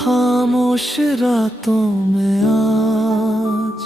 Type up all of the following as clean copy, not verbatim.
खामोश रातों में आज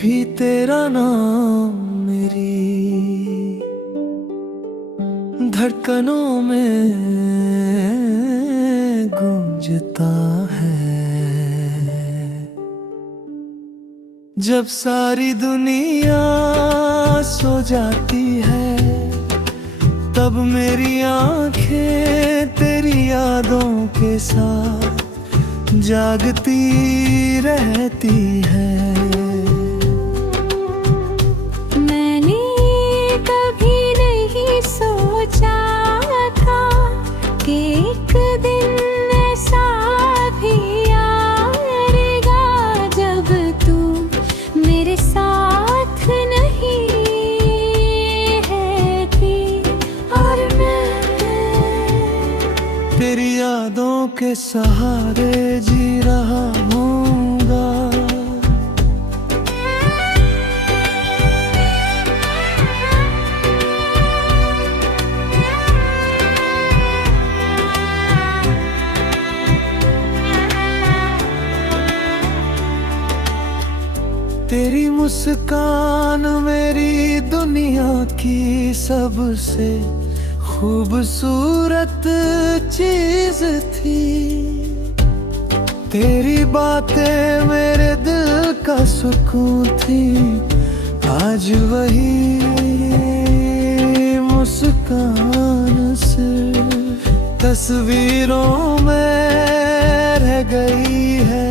भी तेरा नाम मेरी धड़कनों में गूंजता है। जब सारी दुनिया सो जाती है तब मेरी आंखें तेरी यादों के साथ जागती रहती है। मैंने कभी नहीं सोचा था कि एक दिन ऐसा भी आएगा जब तू मेरे साथ नहीं तेरी यादों के सहारे जी रहा हूँगा। तेरी मुस्कान मेरी दुनिया की सबसे खूबसूरत चीज थी। तेरी बातें मेरे दिल का सुकून थी। आज वही मुस्कान सिर्फ तस्वीरों में रह गई है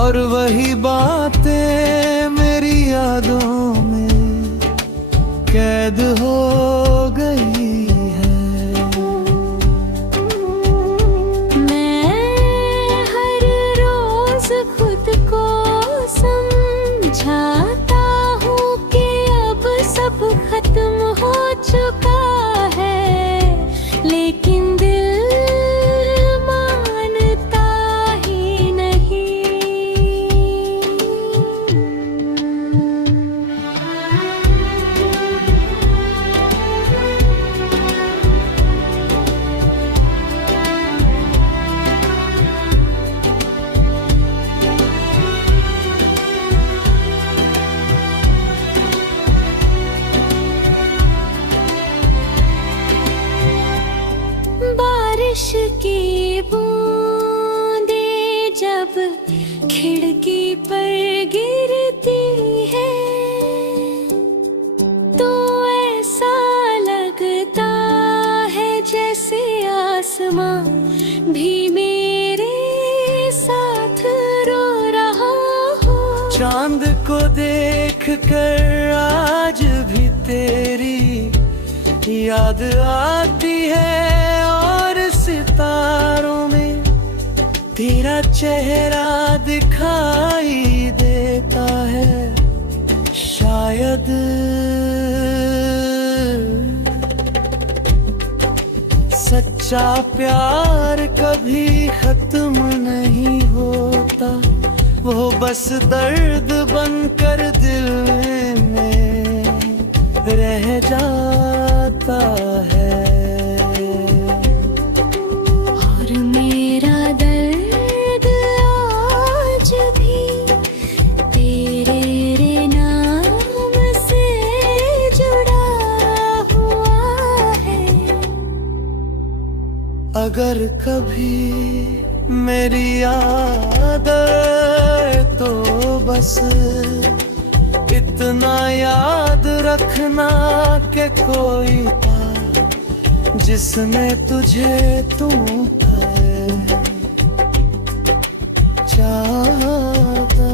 और वही बातें मेरी यादों में कैद हो गई है। मैं हर रोज खुद को समझाता हूँ कि अब सब खत्म हो चुका है, लेकिन दिल मानता ही नहीं। बारिश की बूंदें जब खिड़की पर गिरती है तो ऐसा लगता है जैसे आसमां भी मेरे साथ रो रहा हो। चांद को देख कर आज भी तेरी याद आती है और सितारों में तेरा चेहरा दिखाई देता है। शायद सच्चा प्यार कभी खत्म नहीं होता, वो बस दर्द बनकर दिल में रह जाता है। और मेरा दर्द आज भी तेरे नाम से जुड़ा हुआ है। अगर कभी मेरी याद आए तो बस इतना याद रखना कि कोई था जिसने तुझे तू चाहता।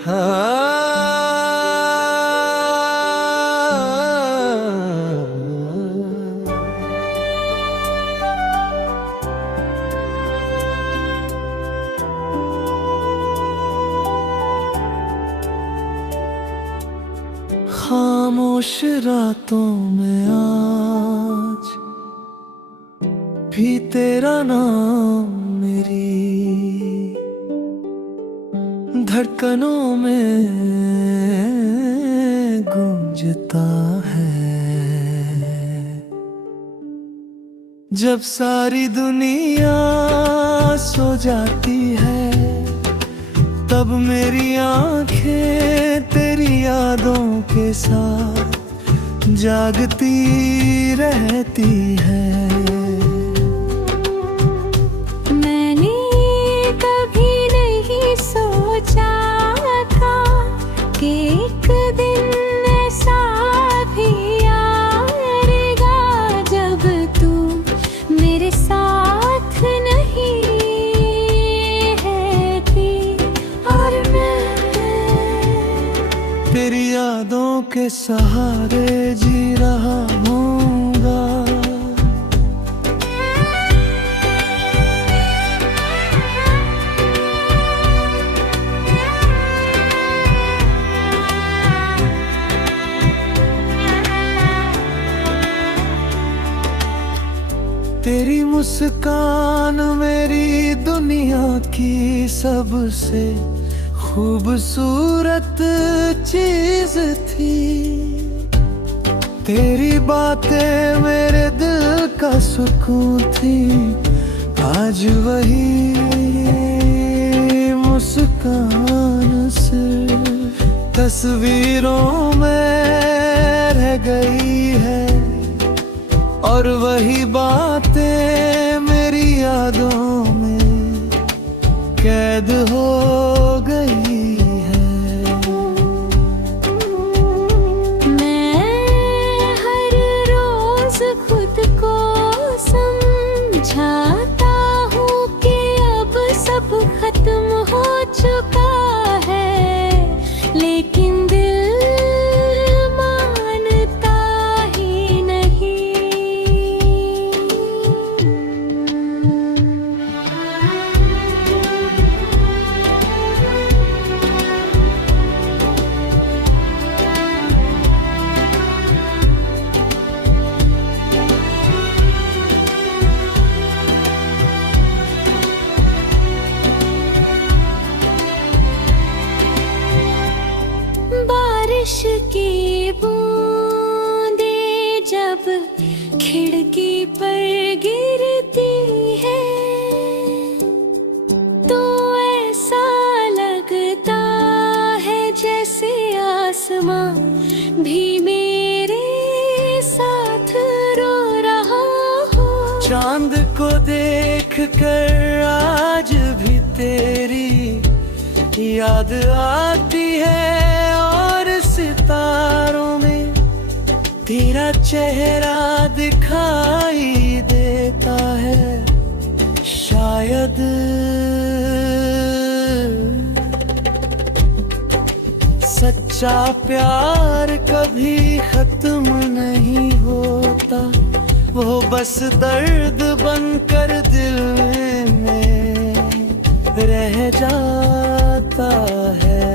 खामोश रातों में आज भी तेरा नाम मेरी धड़कनों में गूंजता है। जब सारी दुनिया सो जाती है तब मेरी आंखें तेरी यादों के साथ जागती रहती है। मैंने कभी नहीं सोचा था कि एक दिन ऐसा भी आएगा जब तू मेरे साथ नहीं है थी और मैं तेरी यादों के सहारे जी रहा हूँगा। तेरी मुस्कान मेरी दुनिया की सबसे खूबसूरत चीज थी। तेरी बातें मेरे दिल का सुकून थी। आज वही मुस्कान सिर्फ तस्वीरों में रह गई है और वही बातें मेरी यादों में कैद हो गई है। मैं हर रोज खुद को समझाता हूँ कि अब सब खत्म हो चुका है, लेकिन दिल मानता ही नहीं। बारिश की बूंदें जब खिड़की पर गिरती है तो ऐसा लगता है जैसे आसमां भी मेरे साथ रो रहा हो। चांद को देख कर आज भी तेरी याद आती है और सितारों में तेरा चेहरा दिखाई देता है। शायद सच्चा प्यार कभी खत्म नहीं होता, वो बस दर्द बनकर दिल में रह जाता है।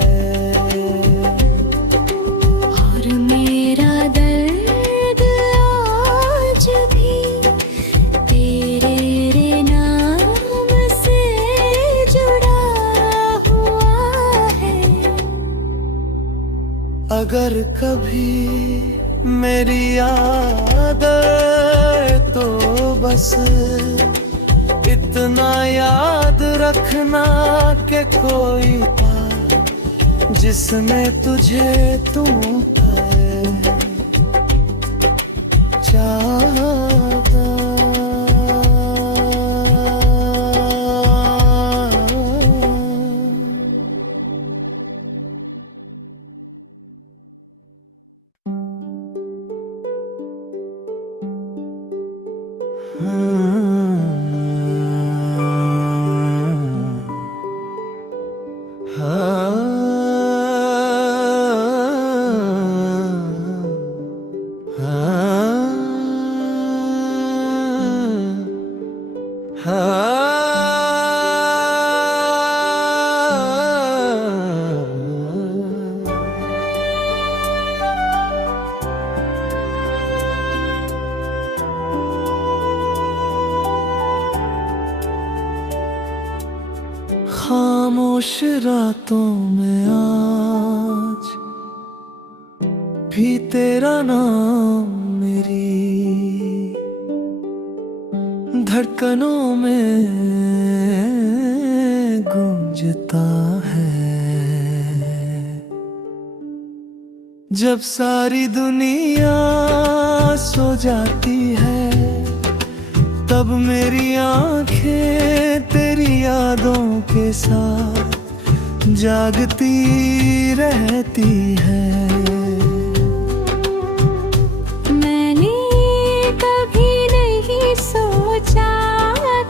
और मेरा दर्द आज भी तेरे नाम से जुड़ा हुआ है। अगर कभी मेरी याद आए तो बस इतना याद रखना कि कोई था जिसने तुझे तू चाहा। हाँ रातों में आज भी तेरा नाम मेरी धड़कनों में गूंजता है। जब सारी दुनिया सो जाती है तब मेरी आंखें तेरी यादों के साथ जागती रहती है। मैंने कभी नहीं सोचा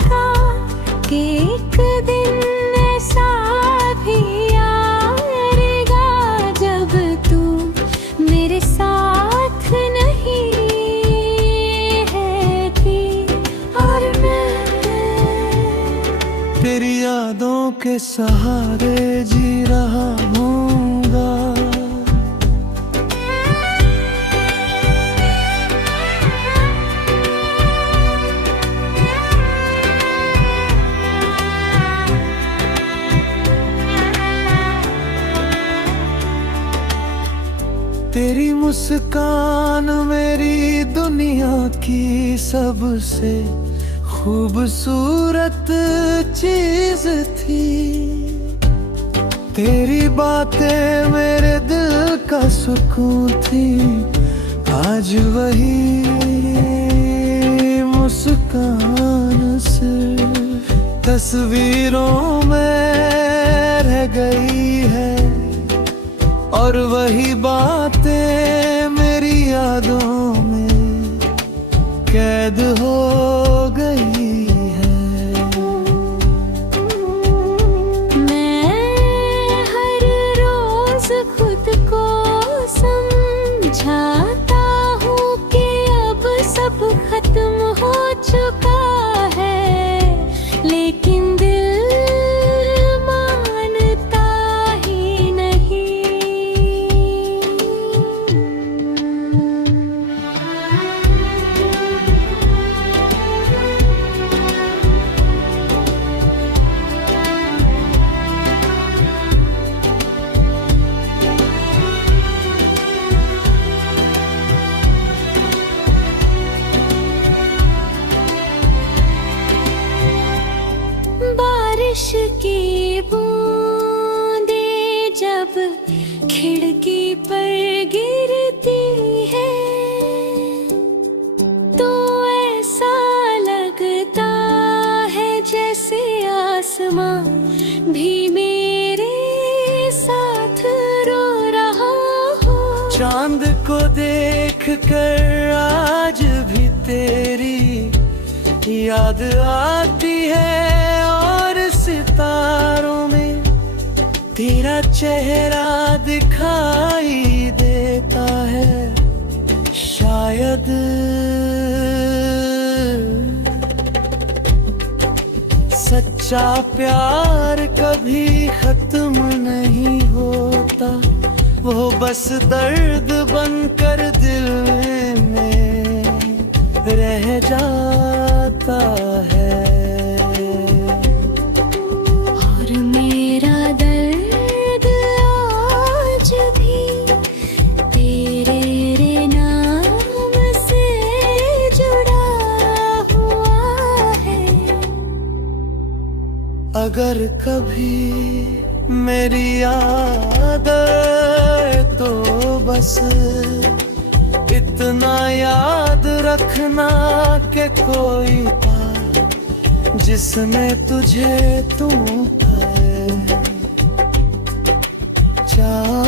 था कि एक दिन ऐसा भी आएगा जब तू मेरे साथ नहीं है थी और मैं तेरी यादों के सहारे जी रहा हूँगा। तेरी मुस्कान मेरी दुनिया की सबसे खूबसूरत चीज थी। तेरी बातें मेरे दिल का सुकून थी। आज वही मुस्कान सिर्फ तस्वीरों में रह गई है और वही बातें मेरी यादों में कैद हो गई है। मैं हर रोज खुद को समझाता हूँ कि अब सब खत्म हो चुका है, लेकिन दिल मानता ही नहीं। बारिश की बूंदें जब खिड़की पर गिरती है तो ऐसा लगता है जैसे आसमां भी मेरे साथ रो रहा हो। चांद को देख कर आज भी तेरी याद आती है और सितारों में तेरा चेहरा दिखाई देता है। शायद सच्चा प्यार कभी खत्म नहीं होता, वो बस दर्द बनकर दिल में रह जाता है। और मेरा दर्द आज भी तेरे नाम से जुड़ा हुआ है। अगर कभी मेरी याद आए तो बस इतना याद रखना कि कोई था जिसने तुझे तू चाहा।